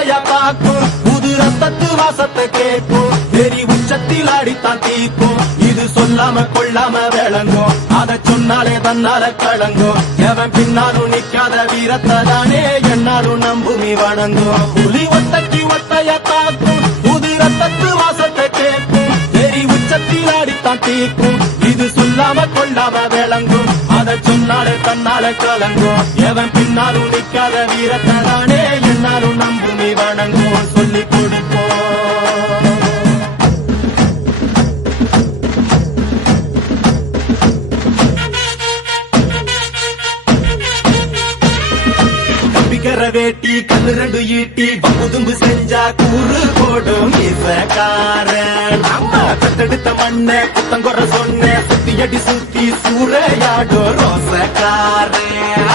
ஒத்தையா தாக்கும் புது ரத்தத்து வாசத்தை கேட்கும் வெறி உச்சத்தில் அடித்தான் தீக்கும் இது சொல்லாம கொள்ளாம விளங்கும் அதை சொன்னாலே தன்னால கலங்கும் எவன் பின்னாலும் நிக்காத வீரத்தை தானே என்னாலும் நம்புமி வணங்கும் புலி ஒத்தைக்கு ஒத்தையா தாக்கும் புது ரத்தத்து வாசத்தை கேட்கும் வெறி உச்சத்தில் அடித்தான் தீக்கும் இது சொல்லாம கொள்ளாம விளங்கும் அதை சொன்னாலே தன்னால கலங்கும் எவன் பின்னாலும் நிக்காத வீரத்தை தானே என்னாலும் நம்புமி வணங்கும் சொல்லி கொடுப்போம் வேட்டி கண்ணு ரெண்டு ஈட்டி பகுதும்பு செஞ்சா கூறு போடும் இசக்காரன் அம்மா தத்தெடுத்த மண்ண குத்தங்குற சொன்ன சுத்தி அடி சுத்தி சூறையாடும் ரோசக்காரன்